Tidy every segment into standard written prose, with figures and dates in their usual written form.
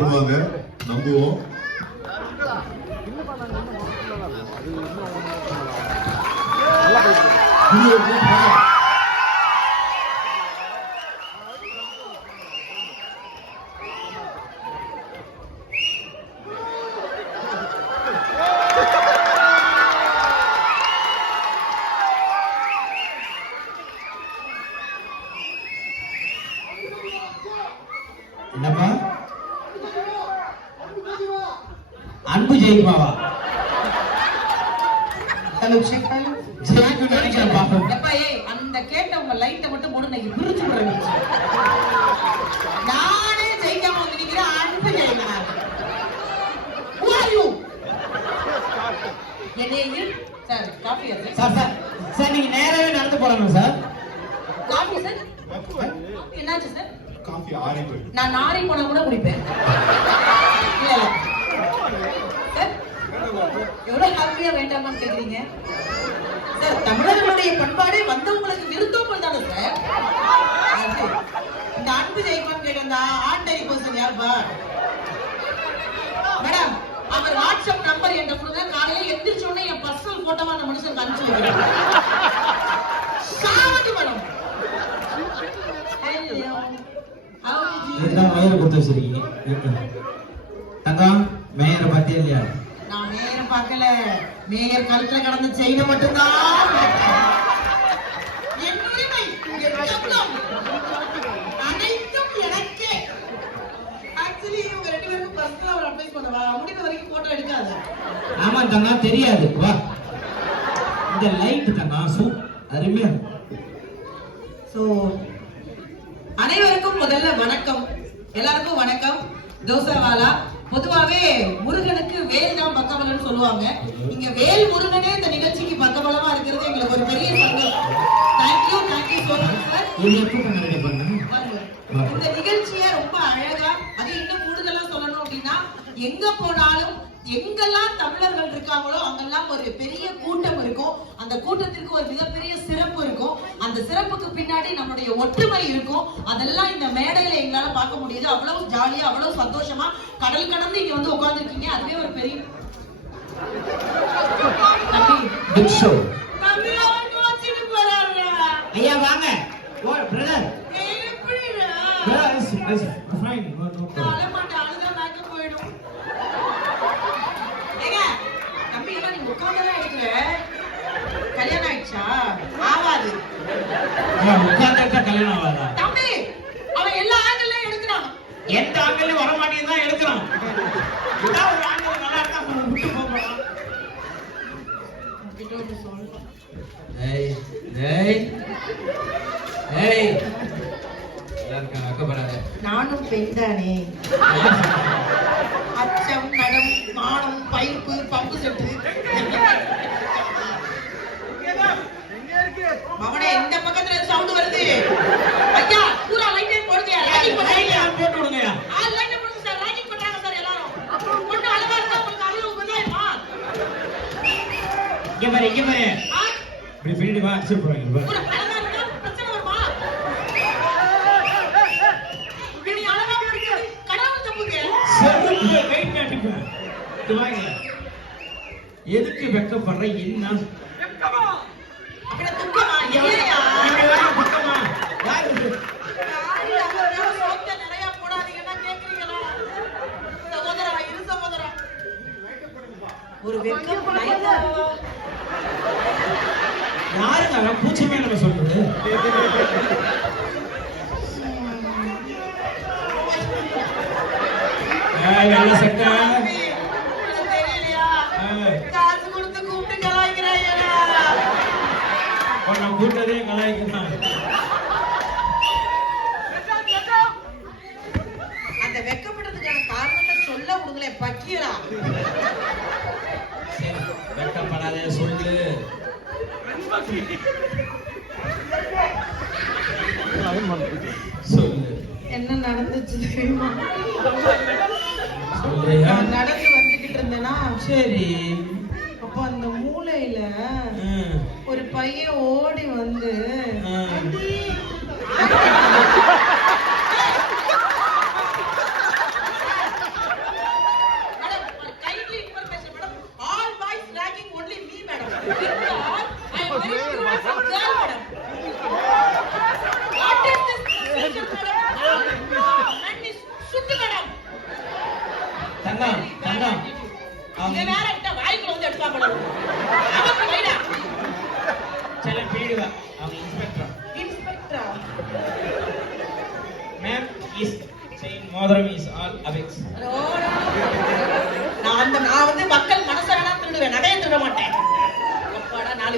பண்ணுவாங்க, நம்புவோம். என்னப்பா அன்பு ஜெயிப்பாவா? நினைக்கிறேன் பாப்போம். அந்த கேட்டவங்க லைட்டை மட்டும் போட்டு நான் விரிச்சு விடுறேன். நானே ஜெயிக்காம வந்து நிக்கிறேன். அன்பு ஜெயிக்கிறாங்க. Sir coffee sir sir sir நீங்க நேராவே நடந்து போறாங்க சார். காஃபி சார் என்னாச்சு சார்? காஃபி ஆறி போயிடுச்சு. நான் நாரி போனா கூட குடிப்பேன். இல்ல சார் எவ்வளவு ஹாப்பியா வேண்டாமான்னு கேக்குறீங்க சார்? தமிழர்களுடைய பண்பாடே வந்தவங்களுக்கு விருந்தோம்பல் தானே சார். இந்த அன்பு ஜெயிப்பான்னு கேட்டா ஆண்டரி பர்சன் யாருப்பா? மேடம் அவர் வாட்ஸ்அப் நம்பர் என்ற கொடுங்க. காலையில எந்திரிச்ச உடனே என் பர்சனல் போட்டோவா அந்த மனுஷன் அனுப்பிச்சு வைக்கிறேன். சாவடி மேடம். இதுதான் மேயரை கொடுத்து வச்சிருக்கீங்க. தங்கம் மேயரை பார்த்தியா இல்லையா? நான் மேயரை பார்க்கல. மேயர் கழுத்துல கடந்த செயினை மட்டும்தான். என் உரிமை, என் சட்டம் அனைத்தும் எனக்கே. ஆக்சுவலி இவங்க ரெண்டு பேருக்கும் பர்சனலா ஒரு அட்வைஸ் பண்ணவா? முடிந்த வரைக்கும் போட்டோ எடுக்காது. ஆமா தங்கம் தெரியாது. வா இந்த லைட் தங்கம் அருமையா. சோ அனைவருக்கும் முதல்ல வணக்கம். எல்லாருக்கும் வணக்கம். தோசைவாலா பொதுவாவே முருகனுக்கு வேல் தான் பக்கபலம்னு சொல்லுவாங்க. இங்க வேல் முருகனே இந்த நிகழ்ச்சிக்கு பக்கபலமா இருக்கிறது எங்களுக்கு ஒரு பெரிய சந்தோஷம். Thank you so much sir. இந்த நிகழ்ச்சியை ரொம்ப அழகா, அது இன்னும் கூடுதலா சொல்லணும் அப்படின்னா, எங்க போனாலும் எங்கெல்லாம் தமிழர்கள் இருக்காங்களோ அங்கெல்லாம் ஒரு பெரிய கூட்டம் இருக்கும். அந்த கூட்டத்திற்கு ஒரு மிகப்பெரிய சிறப்பு இருக்கும். அந்த சிறப்புக்கு பின்னாடி நம்மளுடைய ஒற்றுமை இருக்கும். அதெல்லாம் இந்த மேடையில எங்களால பார்க்க முடியுது. அவ்வளவு ஜாலியா, அவ்வளவு சந்தோஷமா கடல் கடந்து இங்க வந்து உட்கார்ந்துருக்கீங்க. அதுவே ஒரு பெரிய ஐயா வாங்க. பிரதர் கல்யாணம் ஆயிடுச்சா? ஆவாது. கல்யாணம் ஆகாதா? தம்பி அவன் எல்லா ஆங்கிள்லயும் எடுக்கிறான். எந்த ஆங்கிள்லயும் வர மாட்டேங்குது தான் எடுக்கிறான். ஒரு ஆங்கிள் நல்லா இருக்கா விட்டு போகலாம். நானும் பெண் தானே. அச்சம், நடம், மானம், பைப்பு, பம்பு செட்டு. மவனே இந்த பக்கத்துல சவுண்ட் வருது. ஐயா பூரா லைட் போடுங்க. லைட் போட்டு விடுங்க. லைட் போடுங்க சார். லைட் பண்றாங்க சார் எல்லாரும். பொண்ணு அழகா இருந்தா உங்களுக்கு அழகு புரியுமா? இங்க பாரு இப்படி பின்னாடி வா. அடிச்சு போறாங்க. அழகா இருந்தா பிரச்சனை வருமா? நீ அழகா இருக்கு. கடவுள் தப்புங்க. சரி வெயிட் பண்ணிட்டு வாங்க. எதுக்கு வெக்கப்படுற? என்ன வெக்கமா? அப்படியே துக்கமா? இல்லையா? துக்கமா? யாரு சோத்த நிறைய போடாதீங்கன்னா கேக்குறீங்களா? சகோதரா இரு சகோதரா. ஒரு வெக்கம் யாருங்க பூச்சி மேல நம்ம சொல்றது? நல்ல சட்டா தெரியலையா? காசு கொடுத்து கூப்பிட்டு கலாய்க்கிறாயா? நான் கூட்டதே கலாய்க்கிறான். அந்த வெக்கப்பட்டதுக்கான காரணத்தை சொல்ல உங்களே பக்கியலா. வெக்கப்படாதே சொல்லு. சொல்லு என்ன நடந்துச்சு தெரியுமா? நடந்து வந்துகிட்டு இருந்தேனா, சரி. அப்ப அந்த மூலையில ஒரு பையன் ஓடி வந்து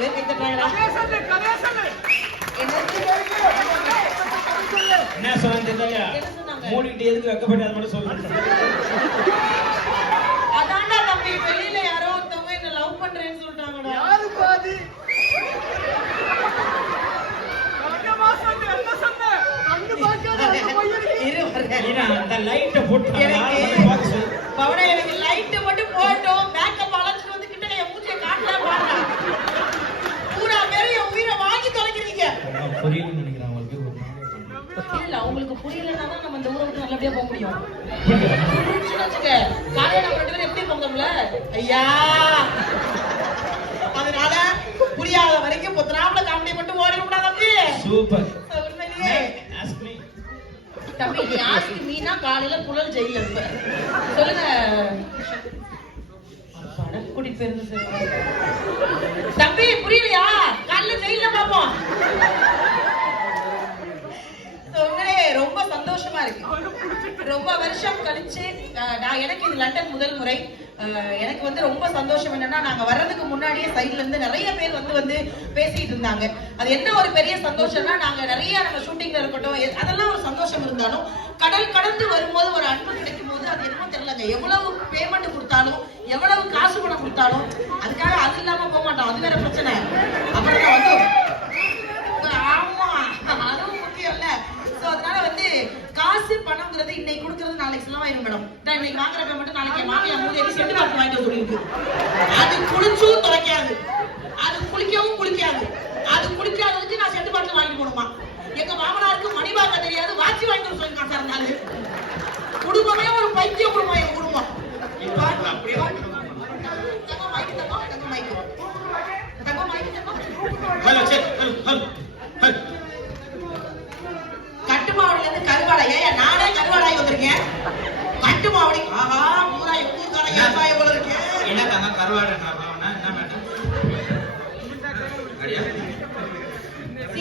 பேர் கை தட்டுறாங்களா? என்ன சொன்னாங்க தெரியல. என்ன சொன்னாங்க? மூடிட்டு எதுக்கு வெக்கப்பட்டு அது மட்டும் சொல்லுங்க. அதான்டா தம்பி, வெளியில யாரோ ஒருத்தவங்க என்ன லவ் பண்றேன்னு சொல்லிட்டாங்கடா. இரு வரேன். ஏன்னா அந்த லைட்டை போட்டு பவனே, எனக்கு லைட் மட்டும் போட்டோம், மேக்கப் அழைச்சிட்டு வந்து கிட்ட என் மூஞ்சியை காட்டல பாருடா. பூரா பேரும் என் உயிரை வாங்கி தொலைக்கிறீங்க. புரியலன்னு நினைக்கிறேன் அவங்களுக்கு. இல்ல, அவங்களுக்கு புரியலன்னா தான் நம்ம இந்த ஊரை விட்டு நல்லபடியா போக முடியும். புரிஞ்சுன்னு வச்சுக்க, காலையில நம்ம 2 பேரும் எப்படி போந்தோம்ல ஐயா. அதனால புரியாத வரைக்கும் பொத்தனாமல காமெடி மட்டும் ஓடிவிடா தம்பி. சூப்பர். உண்மையிலேயே ஆஸ்க் மீ. தம்பி, நீ ஆஸ்க் மீனா காலையில புழல் ஜெயில இருப்ப. சொல்லுங்க. கூட்டிட்டு போயிருந்து சார். தம்பி புரியலையா? காலையில ஜெயில பாப்போம். உண்மையிலே ரொம்ப சந்தோஷமா இருக்கு. ரொம்ப வருஷம் கழிச்சு எனக்கு இது லண்டன் முதல் முறை. எனக்கு வந்து ரொம்ப சந்தோஷம் என்னன்னா, நாங்க வர்றதுக்கு முன்னாடியே சைட்ல இருந்து நிறைய பேர் வந்து பேசிட்டு இருந்தாங்க. அது என்ன ஒரு பெரிய சந்தோஷம்னா, நாங்க நிறைய நம்ம ஷூட்டிங்ல இருக்கட்டும், அதெல்லாம் ஒரு சந்தோஷம் இருந்தாலும் கடல் கடந்து வரும்போது ஒரு அன்பு கிடைக்கும் போது அது என்னமோ தெரியலங்க. எவ்வளவு பேமெண்ட் கொடுத்தாலும், எவ்வளவு காசு பணம் கொடுத்தாலும் அதுக்காக அது இல்லாம போக மாட்டோம். அது வேற பிரச்சனை. அப்புறம் வந்து ஆமா, அதுவும் முக்கியம் இல்ல. சோ அதனால வந்து காசு பணம்ங்கிறது இன்னைக்கு கொடுக்கறது நாளைக்கு செலவாயிரும் மேடம். இன்னைக்கு வாங்குறப்ப மட்டும் நாளைக்கு மாமியா மூஞ்சி செட்டு பாட்டு வாங்கிட்டு சொல்லிருக்கு. அது குளிச்சும் துவைக்காது, அது குளிக்கவும் குளிக்காது. அது குளிக்காததுக்கு நான் செட்டு பாட்டு வாங்கி போடுமா. எங்க மாமனாருக்கு மணி வாங்க தெரியாது, வாட்சி வாங்கிட்டு சொல்லி காட்டாரு. குடும்பமே ஒரு பைத்திய குடும்பம் எங்க குடும்பம். கட்டுமாவடில இருந்து கருவாடை. ஏன் நானே கருவாடாய் வந்திருக்கேன். கட்டுமாவடி ஆஹா பூரா எப்பூக்கார விவசாயம் போல இருக்கு. என்ன தாங்க கருவாடை என்ன மேடம்?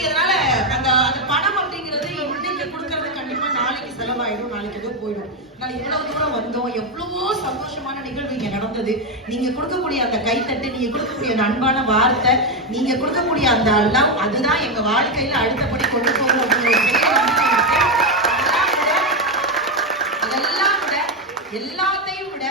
அதனால அந்த பணம் அப்படிங்கிறது இன்னைக்கு கொடுக்கறது கண்டிப்பா நாளைக்கு செலவாயிடும், நாளைக்கு ஏதோ போயிடும். நான் இவ்வளவு தூரம் வந்தோம், எவ்வளவோ சந்தோஷமான நிகழ்வு இங்க நடந்தது. நீங்க கொடுக்கக்கூடிய அந்த கைத்தட்டு, நீங்க கொடுக்கக்கூடிய அந்த அன்பான வார்த்தை, நீங்க கொடுக்கக்கூடிய அந்த எல்லாம், அதுதான் எங்க வாழ்க்கையில அடுத்தபடி கொண்டு போகும். அதெல்லாம் விட, எல்லாத்தையும் விட,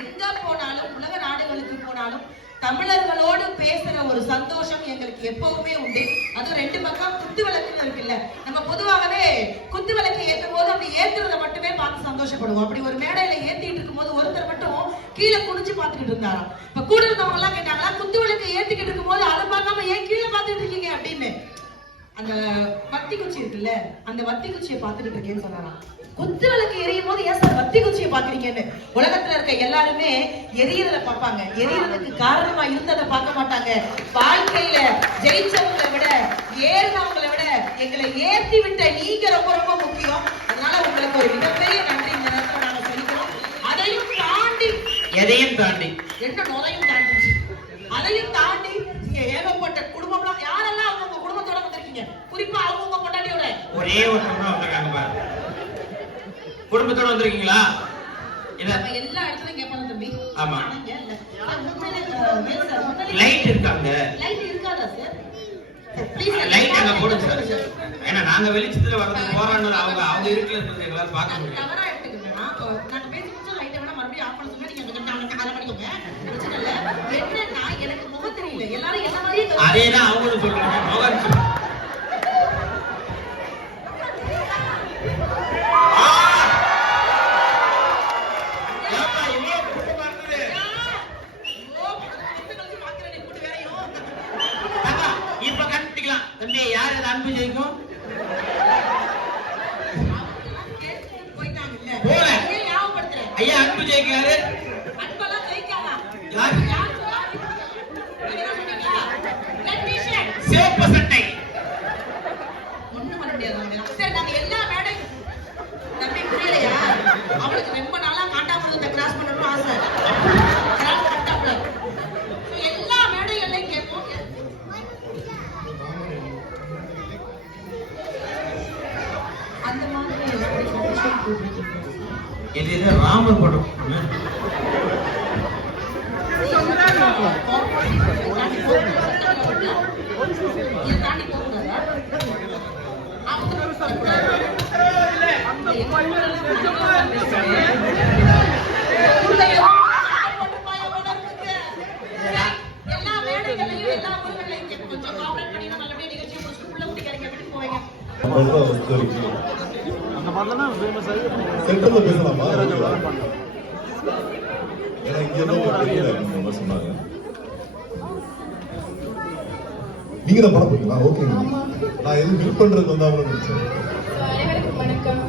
எங்க போனாலும் உலக நாடுகளுக்கு போனாலும் தமிழர்களோடு பேசுற ஒரு சந்தோஷம் எங்களுக்கு எப்பவுமே உண்டு. அதுவும் 2 பக்கம் குத்து விளக்குன்னு இருக்குல்ல. நம்ம பொதுவாகவே குத்து விளக்கு ஏற்றும் போது அப்படி ஏத்துறத மட்டுமே பார்த்து சந்தோஷப்படுவோம். அப்படி ஒரு மேடையில ஏத்திட்டு இருக்கும் போது ஒருத்தர் மட்டும் கீழே குனிஞ்சு பார்த்துக்கிட்டு இருந்தாராம். இப்ப கூட இருந்தவங்க எல்லாம் கேட்டாங்களா, குத்து விளக்கு ஏத்திக்கிட்டு இருக்கும் போது அதை பார்க்காம ஏன் கீழே பார்த்துட்டு இருக்கீங்க அப்படின்னு. அந்த வத்தி குச்சி இருக்குல்ல, அந்த வத்தி குச்சியை பார்த்துக்கிட்டு இருக்கேன்னு சொன்னாராம். குத்து விளக்கு எரியும் போது ஏன் சார் வத்தி குச்சியை பாக்குறீங்கன்னு. உலகத்துல இருக்க எல்லாருமே எரியறத பார்ப்பாங்க, எரியறதுக்கு காரணமா இருந்ததை பார்க்க மாட்டாங்க. வாழ்க்கையில ஜெயிச்சவங்களை விட, ஏறினவங்களை விட எங்களை ஏற்றி விட்ட நீங்க ரொம்ப ரொம்ப முக்கியம். அதனால உங்களுக்கு ஒரு மிகப்பெரிய நன்றி இந்த நேரத்தில் நாங்க சொல்லிக்கிறோம். அதையும் தாண்டி, எதையும் தாண்டி, என்ன நோதையும் தாண்டி, அதையும் தாண்டி இங்க ஏகப்பட்ட குடும்பம்லாம், யாரெல்லாம் அவங்க குடும்பத்தோட வந்திருக்கீங்க, குறிப்பா அவங்க கொண்டாடியோட ஒரே ஒரு குடும்பம் வந்திருக்காங்க பாரு. குடும்பத்தோட வந்திருக்கீங்களா? எல்லா இடத்துலயும் கேட்பாங்க தம்பி. ஆமா. லைட் இருக்காங்க. லைட் இருக்காதா சார்? லைட் அங்க போடுங்க சார். ஏன்னா நாங்க வெளிச்சத்துல வரது போறான்னு அவங்க இருக்குன்னு எங்களால பார்க்க முடியும். தவறா எடுத்துக்கணும்னா நாங்க பேசி முடிச்ச லைட்டை வேணா மறுபடியும் ஆஃப் பண்ண சொல்லி நீங்க கொஞ்சம் கால பண்ணிக்கோங்க. பிரச்சனை இல்ல. என்னன்னா எனக்கு முகம் தெரியல. எல்லாரும் என்ன மாதிரியே அதேதான் அவங்களும் சொல்றாங்க. முகம் யார் அது அன்பு ஜெயிக்கும்? போல ஐயா அன்பு ஜெயிக்கிறாரு. அன்பெல்லாம் ஜெயிக்காதா? சிவப்பு சட்டை ஒண்ணும் பண்ண முடியாது. சரி, நாங்க எல்லா மேடை தம்பி புரியலையா? அவளுக்கு ரொம்ப நாளா காண்டாமிருகத்தை கிராஸ் பண்ணணும்னு ஆசை. எல்லா மேடைகள்லையும் கேட்போம். அந்த மாதிரி இது ராமர் படம். இதை தாண்டி போகக்கூடாதா? எல்லா மேடைகளையும் எல்லா ஊர்களையும் கொஞ்சம் கோஆபரேட் பண்ணி நல்லபடியா நிகழ்ச்சி முடிச்சுட்டு உள்ள குடிக்காரங்க வீட்டுக்கு போவீங்க. அந்த மாதிரிலாம் ஃபேமஸ் ஆகி சென்டர்ல பேசலாமா? ஏன்னா இங்க என்ன சொன்னாங்க. நீங்க தான் படம் போட்டீங்களா? ஓகே. நான் எதுவும் பில் பண்றதுக்கு வந்தாலும் நினைச்சேன். அனைவருக்கும் வணக்கம்.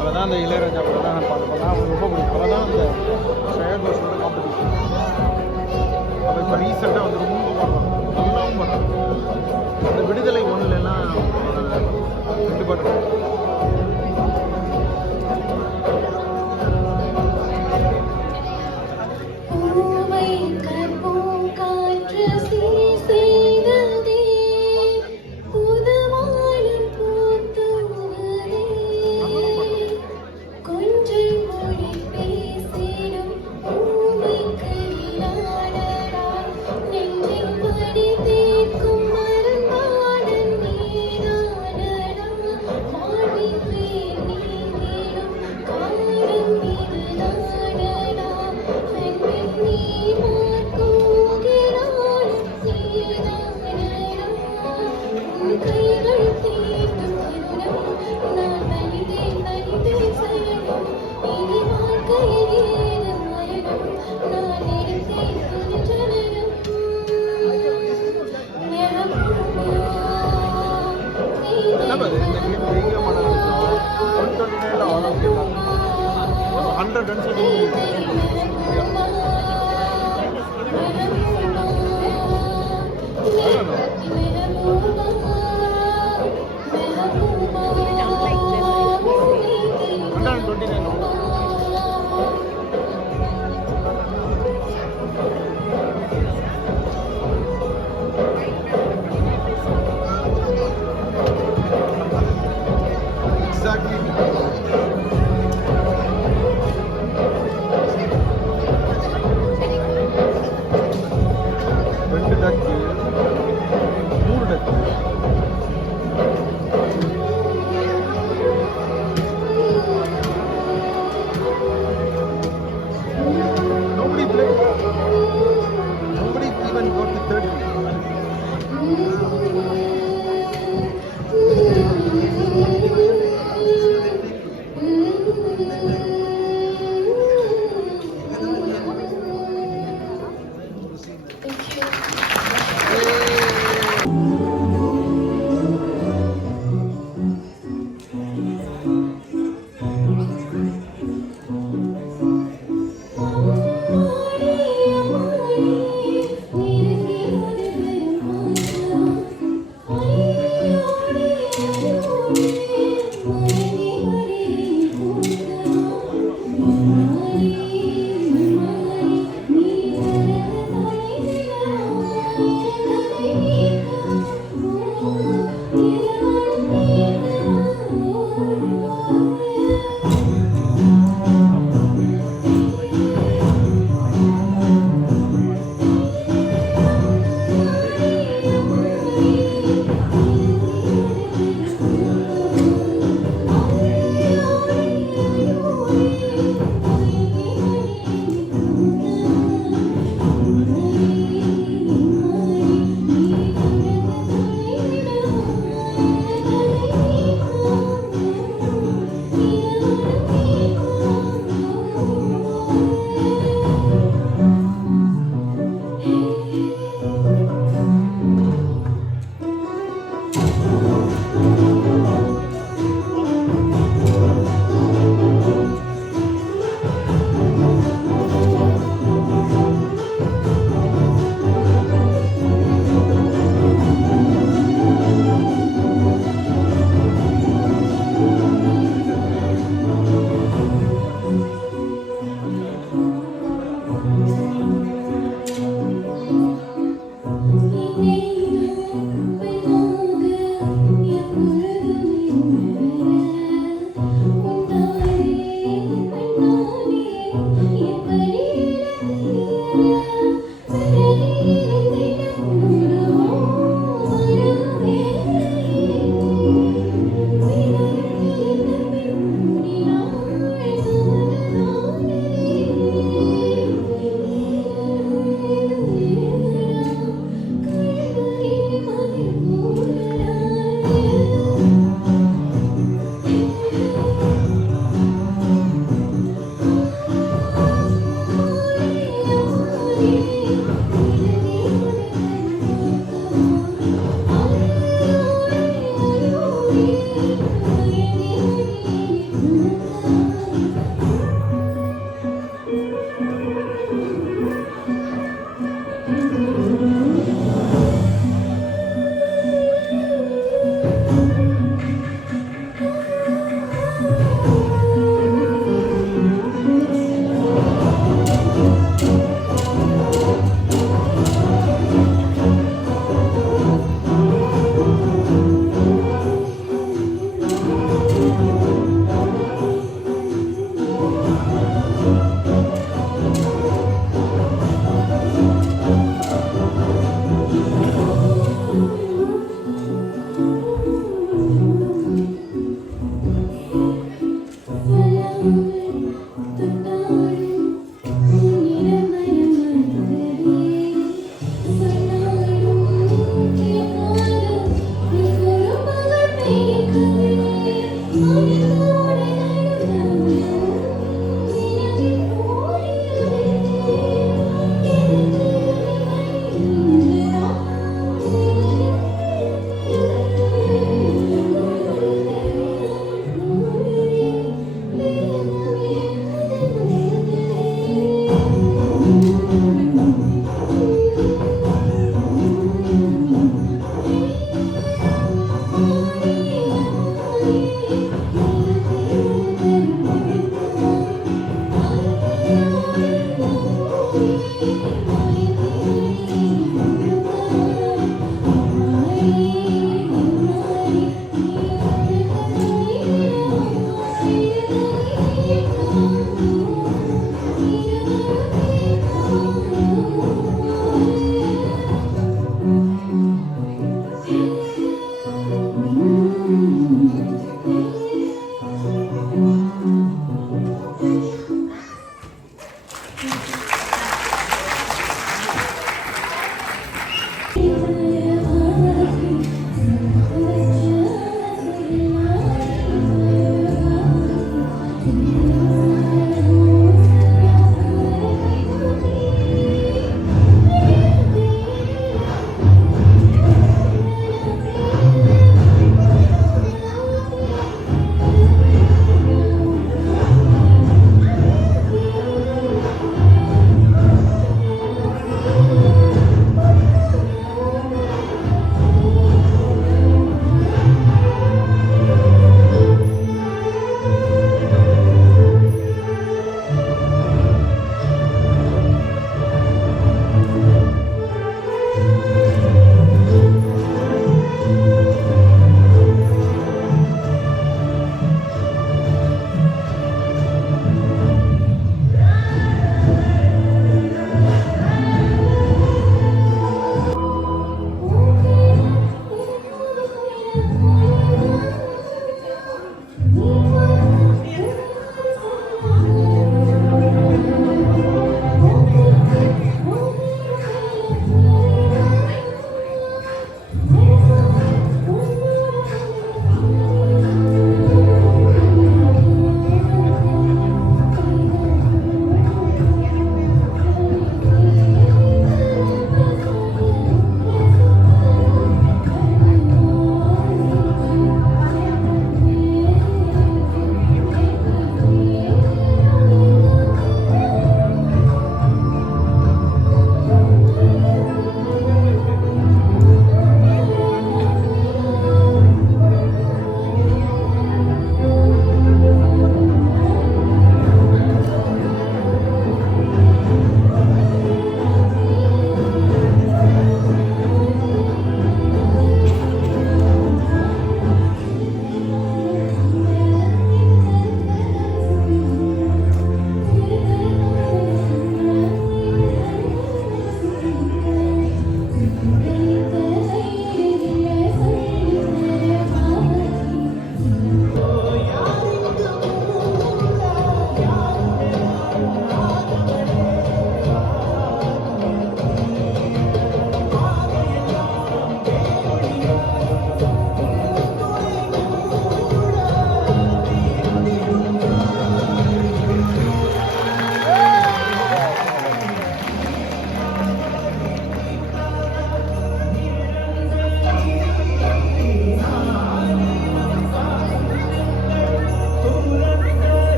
அவள் அந்த இளையராஜா படம் தான் நான் பார்ப்பேன். அவளுக்கு ரொம்ப பிடிக்கும். அவள் தான் அந்த ஷேர்தோஷோட காம்படிஷன். அவள் இப்போ ரீசெண்டாக வந்து ரொம்ப பாடுறான், நல்லாவும் பாடுறான். அந்த விடுதலை ஒன்றுலாம் 2 பாட்டு.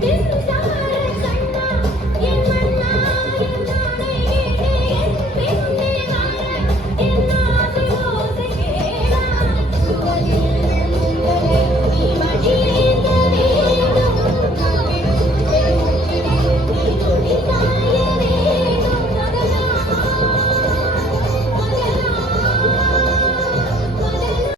தென்